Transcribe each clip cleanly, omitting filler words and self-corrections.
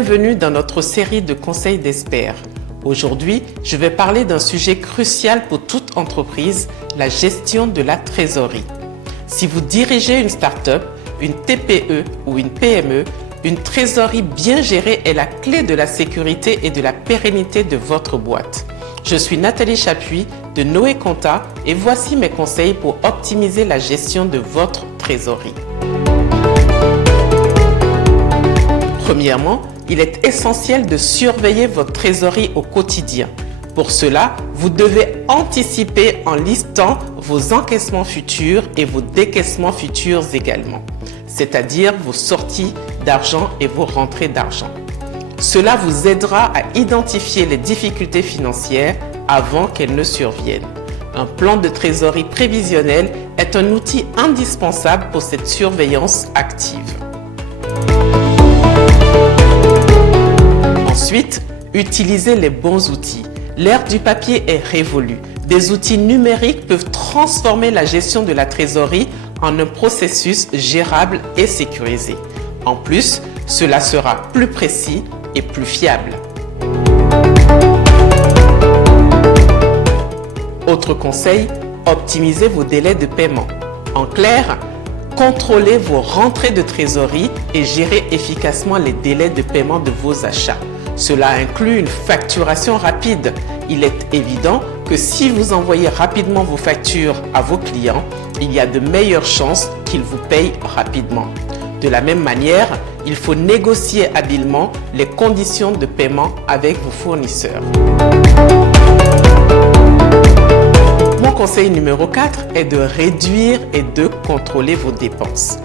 Bienvenue dans notre série de conseils d'experts. Aujourd'hui, je vais parler d'un sujet crucial pour toute entreprise, la gestion de la trésorerie. Si vous dirigez une start-up, une TPE ou une PME, une trésorerie bien gérée est la clé de la sécurité et de la pérennité de votre boîte. Je suis Nathalie Chapuis de Noé Compta et voici mes conseils pour optimiser la gestion de votre trésorerie. Premièrement, il est essentiel de surveiller votre trésorerie au quotidien. Pour cela, vous devez anticiper en listant vos encaissements futurs et vos décaissements futurs également, c'est-à-dire vos sorties d'argent et vos rentrées d'argent. Cela vous aidera à identifier les difficultés financières avant qu'elles ne surviennent. Un plan de trésorerie prévisionnel est un outil indispensable pour cette surveillance active. Ensuite, utilisez les bons outils. L'ère du papier est révolue. Des outils numériques peuvent transformer la gestion de la trésorerie en un processus gérable et sécurisé. En plus, cela sera plus précis et plus fiable. Autre conseil, optimisez vos délais de paiement. En clair, contrôlez vos rentrées de trésorerie et gérez efficacement les délais de paiement de vos achats. Cela inclut une facturation rapide. Il est évident que si vous envoyez rapidement vos factures à vos clients, il y a de meilleures chances qu'ils vous payent rapidement. De la même manière, il faut négocier habilement les conditions de paiement avec vos fournisseurs. Mon conseil numéro 4 est de réduire et de contrôler vos dépenses.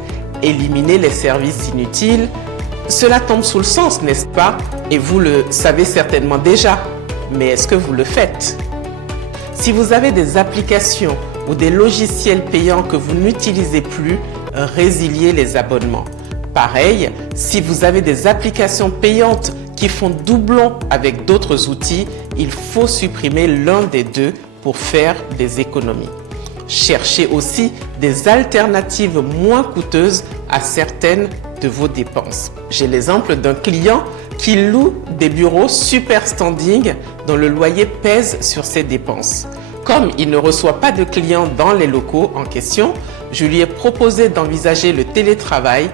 Éliminez les services inutiles. Cela tombe sous le sens, n'est-ce pas? Et vous le savez certainement déjà. Mais est-ce que vous le faites? Si vous avez des applications ou des logiciels payants que vous n'utilisez plus, résiliez les abonnements. Pareil, si vous avez des applications payantes qui font doublon avec d'autres outils, il faut supprimer l'un des deux pour faire des économies. Cherchez aussi des alternatives moins coûteuses à certaines de vos dépenses. J'ai l'exemple d'un client qui loue des bureaux super standing dont le loyer pèse sur ses dépenses. Comme il ne reçoit pas de clients dans les locaux en question, je lui ai proposé d'envisager le télétravail.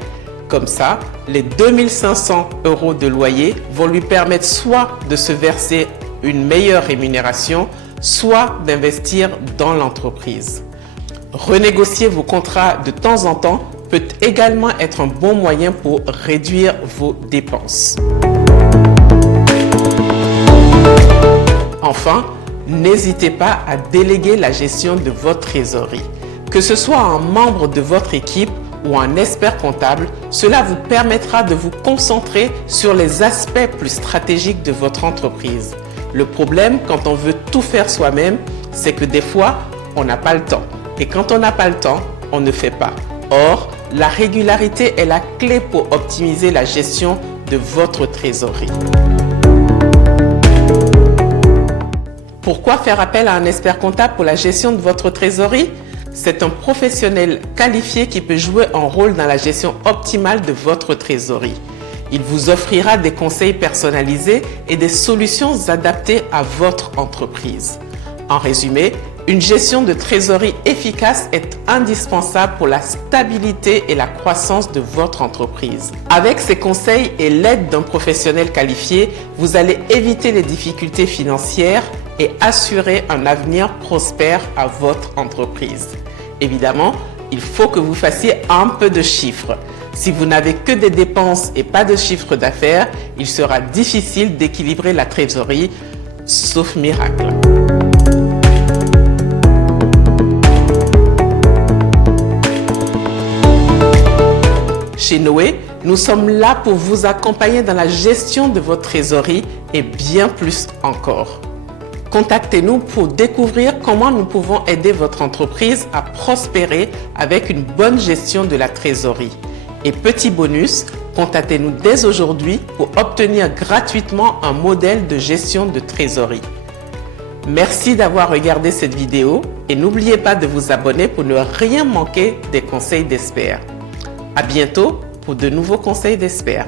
Comme ça, les 2500 € de loyer vont lui permettre soit de se verser une meilleure rémunération, soit d'investir dans l'entreprise. Renégocier vos contrats de temps en temps peut également être un bon moyen pour réduire vos dépenses. Enfin, n'hésitez pas à déléguer la gestion de votre trésorerie. Que ce soit un membre de votre équipe ou un expert comptable, cela vous permettra de vous concentrer sur les aspects plus stratégiques de votre entreprise. Le problème, quand on veut tout faire soi-même, c'est que des fois, on n'a pas le temps. Et quand on n'a pas le temps, on ne fait pas. Or, la régularité est la clé pour optimiser la gestion de votre trésorerie. Pourquoi faire appel à un expert comptable pour la gestion de votre trésorerie? C'est un professionnel qualifié qui peut jouer un rôle dans la gestion optimale de votre trésorerie. Il vous offrira des conseils personnalisés et des solutions adaptées à votre entreprise. En résumé, une gestion de trésorerie efficace est indispensable pour la stabilité et la croissance de votre entreprise. Avec ces conseils et l'aide d'un professionnel qualifié, vous allez éviter les difficultés financières et assurer un avenir prospère à votre entreprise. Évidemment, il faut que vous fassiez un peu de chiffres. Si vous n'avez que des dépenses et pas de chiffre d'affaires, il sera difficile d'équilibrer la trésorerie, sauf miracle. Chez Noé, nous sommes là pour vous accompagner dans la gestion de votre trésorerie et bien plus encore. Contactez-nous pour découvrir comment nous pouvons aider votre entreprise à prospérer avec une bonne gestion de la trésorerie. Et petit bonus, contactez-nous dès aujourd'hui pour obtenir gratuitement un modèle de gestion de trésorerie. Merci d'avoir regardé cette vidéo et n'oubliez pas de vous abonner pour ne rien manquer des conseils d'experts. À bientôt pour de nouveaux conseils d'experts.